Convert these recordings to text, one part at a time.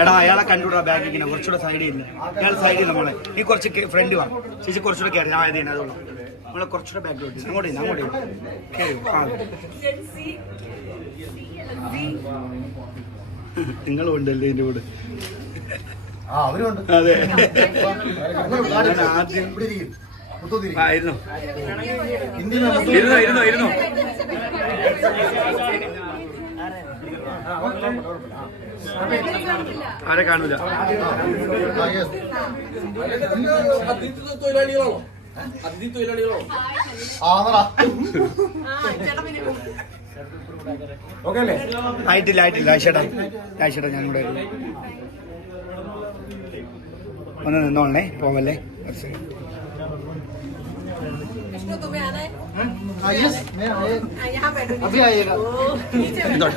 എടാ അയാളെ കണ്ടുകൂടാ ബാഗ് ഇങ്ങനെ കുറച്ചുകൂടെ സൈഡിൽ ഇല്ല. അയാൾ സൈഡിൽ ഇല്ല മോളെ. നീ കുറച്ച് ഫ്രണ്ട് വാ. ചേച്ചി കുറച്ചുകൂടെ കയറി. ഞാൻ ആയതേ അതുള്ളൂ. നമ്മളെ കുറച്ചുകൂടെ ബാക്കിലോട്ട് അങ്ങോട്ട് അങ്ങോട്ട് കയറി. നിങ്ങളും ഉണ്ടല്ലേ ഇതിന്റെ കൂടെ? അതെ ആദ്യം ഇരുന്നു ഇരുന്നു ഇരുന്നു ഇരുന്നു. ആരെ കാണൂല. ആയിട്ടില്ല ആയിട്ടില്ല. ആയിഷേട്ടാ ആയിഷേട്ടാ ഞാൻ കൂടെ ഒന്ന് നിന്നോളേ, പോവല്ലേ.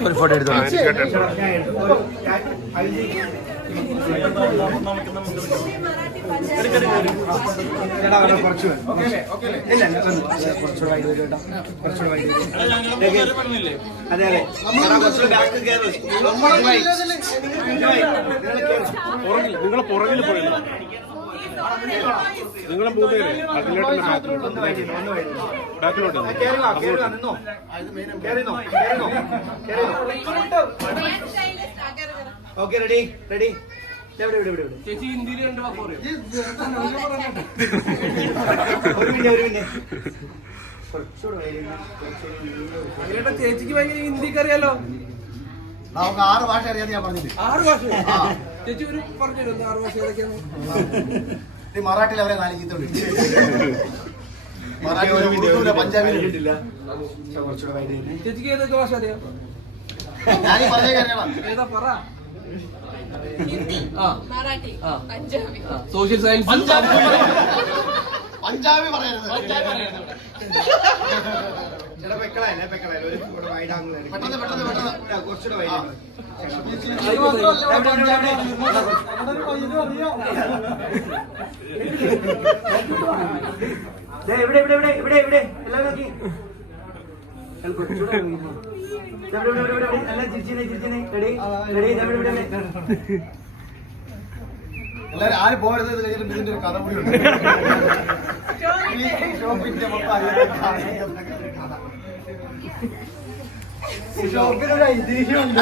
ഒരു ഫോട്ടോ എടുത്തോ. കുറച്ച് കുറച്ചുകൂടെ വൈകി വരും കേട്ടോ. കുറച്ചുകൂടെ വൈകി വരും. അതെ അതെ കുറച്ചുകൂടെ ബാക്ക് കയറി. നിങ്ങളെ പുറകിൽ പോയില്ല. നിങ്ങളെ മൂന്നുപേര് ബാക്കിലോട്ട് ഓക്കെ റെഡി റെഡി. ചേച്ചി ഹിന്ദിയിൽ രണ്ട് വാക്ക് പറയും. ഒരു മിനിറ്റ് ഒരു മിനിറ്റ്. ചേച്ചിക്ക് ഭയങ്കര ഹിന്ദിക്ക് അറിയാലോ. നമുക്ക് 6 ഭാഷ അറിയാതെ ഞാൻ പറഞ്ഞിട്ട്. 6 ഭാഷ ചേച്ചി ഒരു പറഞ്ഞു 6 ഭാഷ ഏതൊക്കെയാണ്? മറാഠിയിൽ അവരെ 4 ചീത്ത വിളിച്ചു. പഞ്ചാബിൽ ചേച്ചിക്ക് ഏതൊക്കെ ഭാഷ അറിയാം? ഞാൻ പറഞ്ഞ കാര്യമാണ്. ഏതാ പറ. Marathi, Punjabi, social science. പഞ്ചാബി പറയരുത്. പെട്ടെന്ന് പെട്ടെന്ന് പെട്ടെന്ന് കുറച്ചുകൂടെ വൈകി. ഇവിടെ ഇവിടെ ഇവിടെ ഇവിടെ ഇവിടെ എല്ലാവരും നോക്കി. എല്ലാരും ആരും പോരുത്. ഇത് കഴിഞ്ഞിട്ട് ഇതിന്റെ ഒരു കഥ കൂടി ഉണ്ട്. ഷോപ്പിനൊരു ഐതിഹ്യമുണ്ട്.